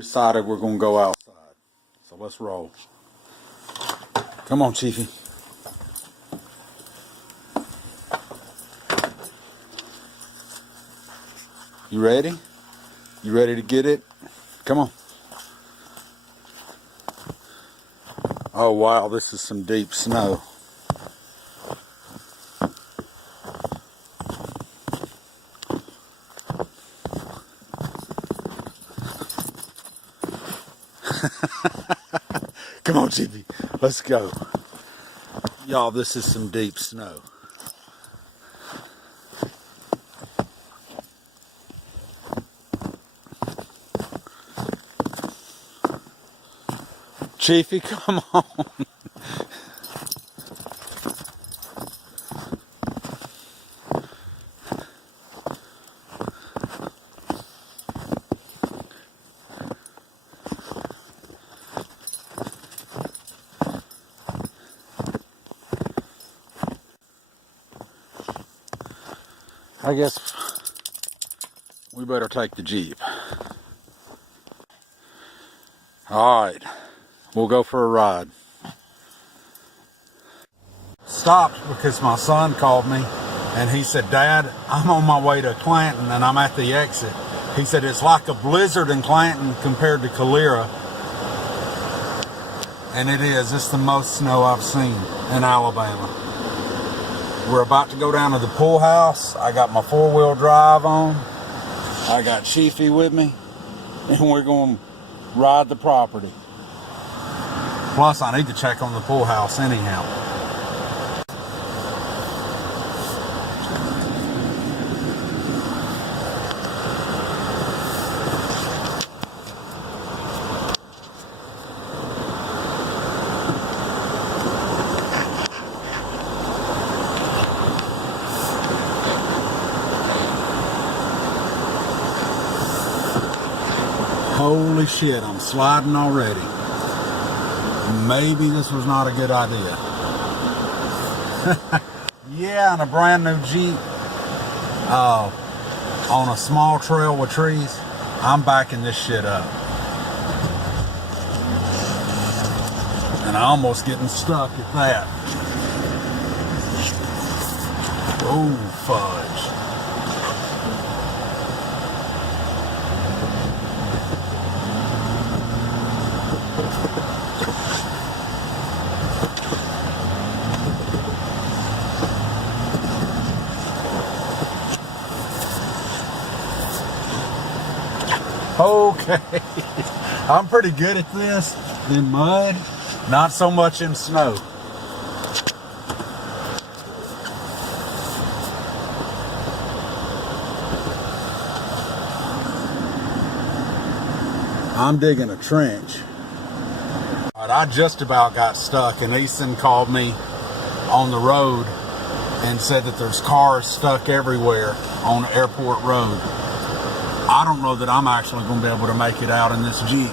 Decided we're gonna go outside. So let's roll. Come on, Chiefy. You ready? You ready to get it? Come on. Oh wow, this is some deep snow. Come on, Chiefy. Let's go. Y'all, this is some deep snow. Chiefy, come on. I guess we better take the Jeep. All right, we'll go for a ride. Stopped because my son called me and he said, Dad, I'm on my way to Clanton and I'm at the exit. He said, it's like a blizzard in Clanton compared to Calera. And it is. It's the most snow I've seen in Alabama. We're about to go down to the pool house. I got my 4-wheel drive on. I got Chiefy with me. And we're going to ride the property. Plus, I need to check on the pool house anyhow. Holy shit, I'm sliding already. Maybe this was not a good idea. Yeah, in a brand new Jeep, on a small trail with trees, I'm backing this shit up. And I'm almost getting stuck at that. Oh, fudge. Okay, I'm pretty good at this in mud, not so much in snow. I'm digging a trench. But I just about got stuck and Easton called me on the road and said that there's cars stuck everywhere on Airport Road. I don't know that I'm actually going to be able to make it out in this Jeep,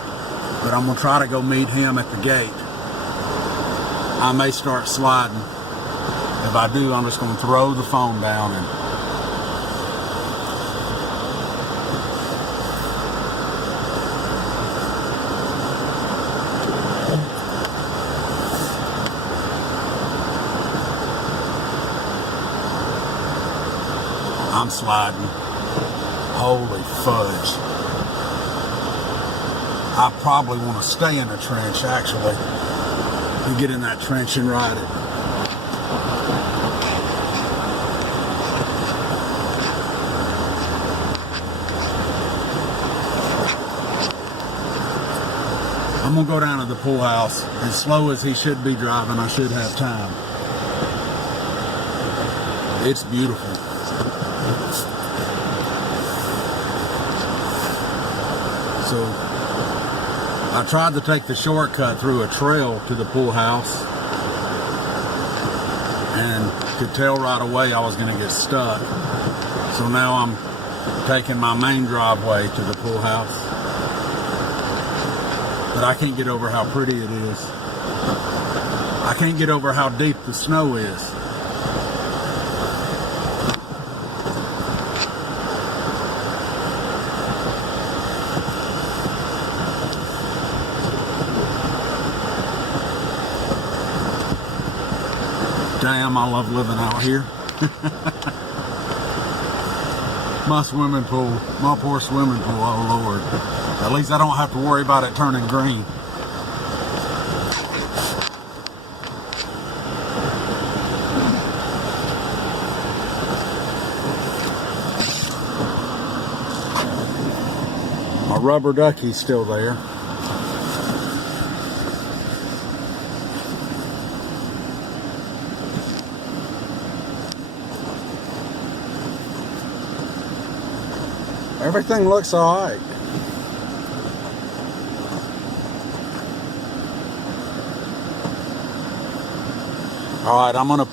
but I'm going to try to go meet him at the gate. I may start sliding. If I do, I'm just going to throw the phone down and I'm sliding. Holy fudge. I probably want to stay in the trench, actually, and get in that trench and ride it. I'm going to go down to the pool house. As slow as he should be driving, I should have time. It's beautiful. So I tried to take the shortcut through a trail to the pool house and could tell right away I was going to get stuck. So now I'm taking my main driveway to the pool house. But I can't get over how pretty it is. I can't get over how deep the snow is. Damn, I love living out here. My swimming pool, my poor swimming pool, oh Lord. At least I don't have to worry about it turning green. My rubber ducky's still there. Everything looks all right. All right, I'm gonna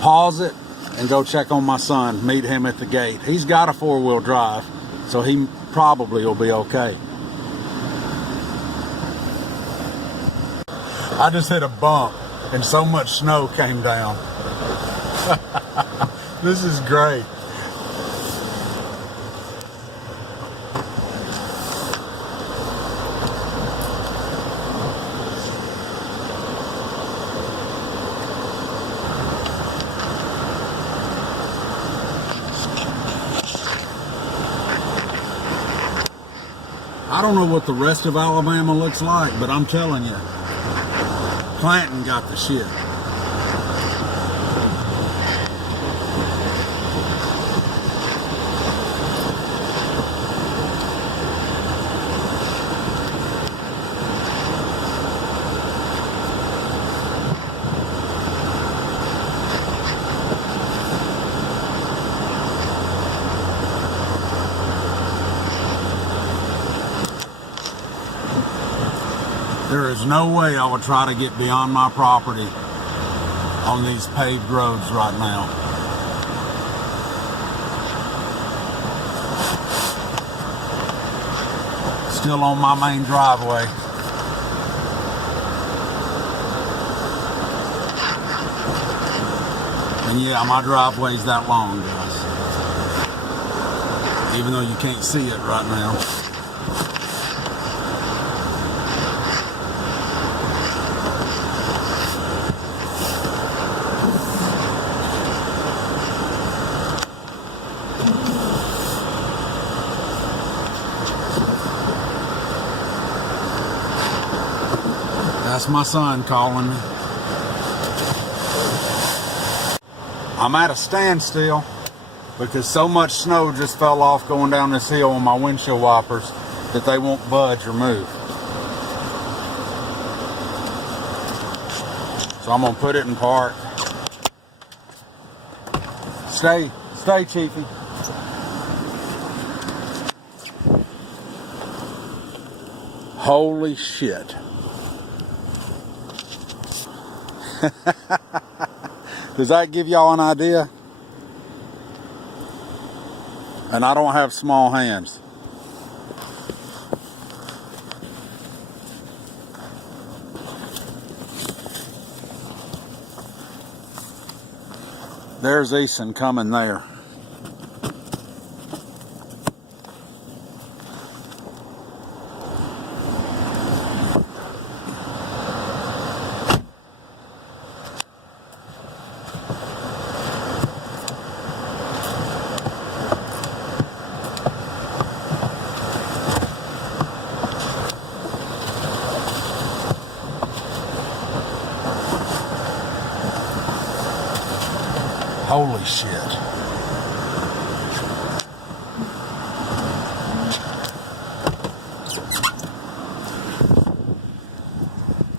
pause it and go check on my son, meet him at the gate. He's got a 4-wheel drive, so he probably will be okay. I just hit a bump and so much snow came down. This is great. I don't know what the rest of Alabama looks like, but I'm telling you, Clanton got the shit. There is no way I would try to get beyond my property on these paved roads right now. Still on my main driveway. And yeah, my driveway's that long, guys. Even though you can't see it right now. That's my son calling me. I'm at a standstill because so much snow just fell off going down this hill on my windshield wipers that they won't budge or move. So I'm gonna put it in park. Stay, Chiefy. Holy shit. Does that give y'all an idea? And I don't have small hands. There's Easton coming there. Holy shit.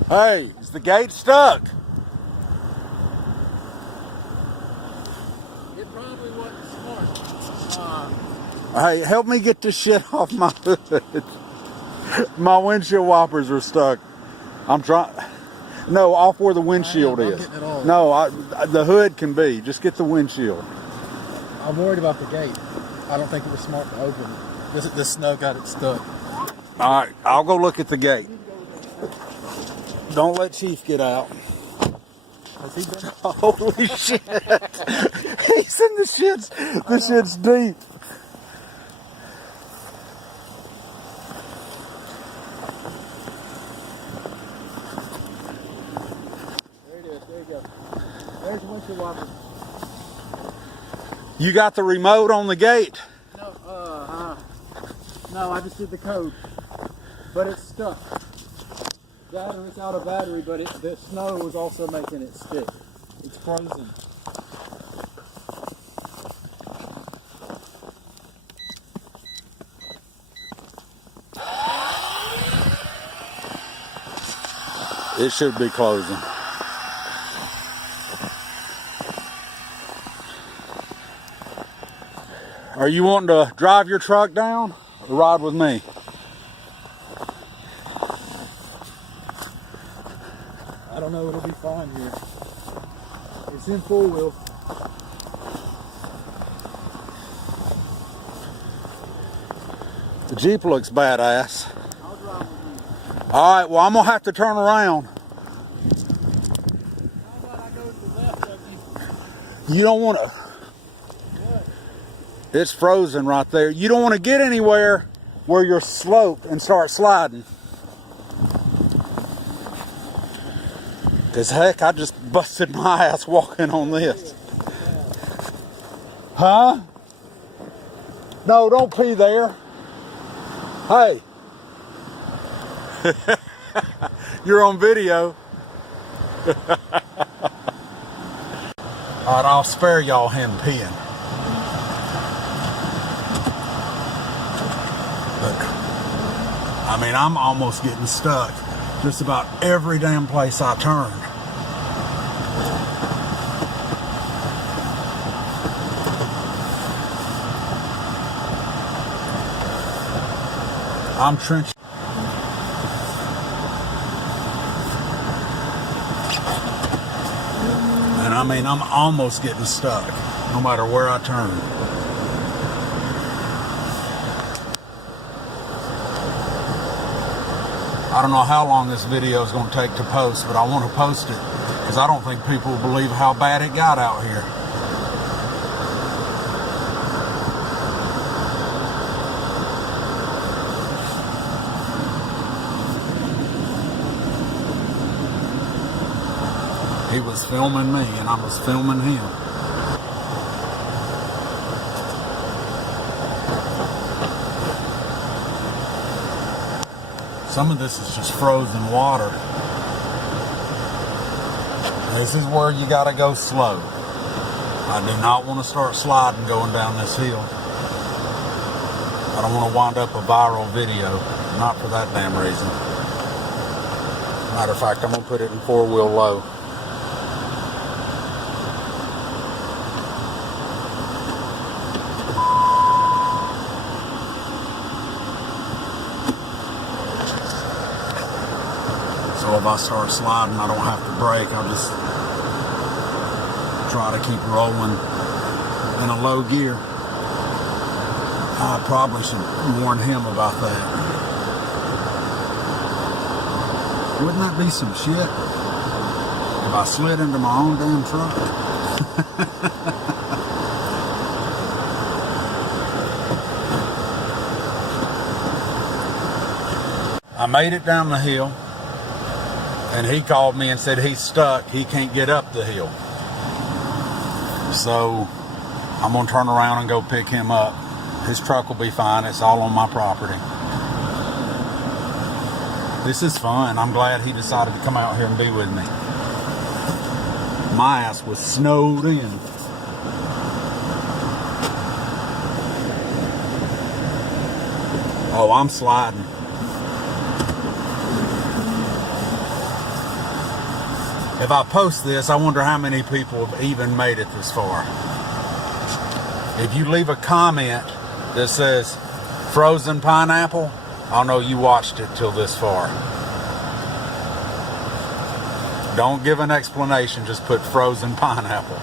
Hey, is the gate stuck? It probably wasn't smart. Hey, help me get this shit off my hood. My windshield wipers are stuck. I'm trying. No, off where the windshield is. No, the hood can be. Just get the windshield. I'm worried about the gate. I don't think it was smart to open it. This snow got it stuck. All right, I'll go look at the gate. Don't let Chief get out. Has he been? Holy shit! He's in the shits. The shit's deep. There it is. There you go. There's windshield wiper. You got the remote on the gate? No, I just did the code. But it's stuck. It's out of battery, but the snow was also making it stick. It's frozen. It should be closing. Are you wanting to drive your truck down or ride with me? I don't know, it'll be fine here. It's in four wheel. The Jeep looks badass. I'll drive with you. All right, well, I'm gonna have to turn around. How about I go to the left of you? You don't want to. It's frozen right there. You don't want to get anywhere where you're sloped and start sliding. Because heck, I just busted my ass walking on this. Huh? No, don't pee there. Hey. You're on video. All right, I'll spare y'all him peeing. But, I mean, I'm almost getting stuck just about every damn place I turn. I'm trenching. And I mean, I'm almost getting stuck no matter where I turn. I don't know how long this video is going to take to post, but I want to post it because I don't think people will believe how bad it got out here. He was filming me and I was filming him. Some of this is just frozen water. This is where you gotta go slow. I do not want to start sliding going down this hill. I don't want to wind up a viral video. Not for that damn reason. Matter of fact, I'm gonna put it in 4-wheel low. So if I start sliding, I don't have to brake. I'll just try to keep rolling in a low gear. I probably should warn him about that. Wouldn't that be some shit if I slid into my own damn truck? I made it down the hill. And he called me and said he's stuck. He can't get up the hill. So I'm going to turn around and go pick him up. His truck will be fine. It's all on my property. This is fun. I'm glad he decided to come out here and be with me. My ass was snowed in. Oh, I'm sliding. If I post this, I wonder how many people have even made it this far. If you leave a comment that says frozen pineapple, I'll know you watched it till this far. Don't give an explanation, just put frozen pineapple.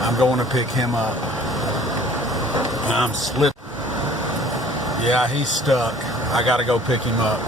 I'm going to pick him up. I'm slipping. Yeah, he's stuck. I gotta go pick him up.